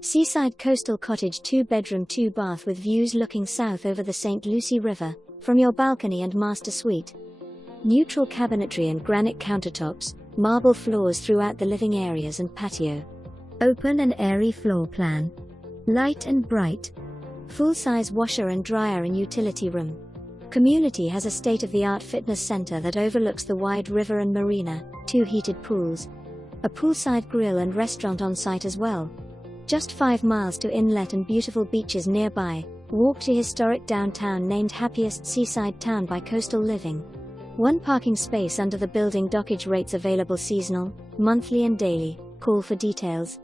Seaside coastal cottage 2-bedroom 2-bath with views looking south over the St. Lucie River, from your balcony and master suite. Neutral cabinetry and granite countertops, marble floors throughout the living areas and patio. Open and airy floor plan. Light and bright. Full-size washer and dryer and utility room. Community has a state-of-the-art fitness center that overlooks the wide river and marina, 2 heated pools. A poolside grill and restaurant on site as well. Just 5 miles to inlet and beautiful beaches nearby. Walk to historic downtown named Happiest Seaside Town by Coastal Living. 1 parking space under the building. Dockage rates available seasonal, monthly and daily. Call for details.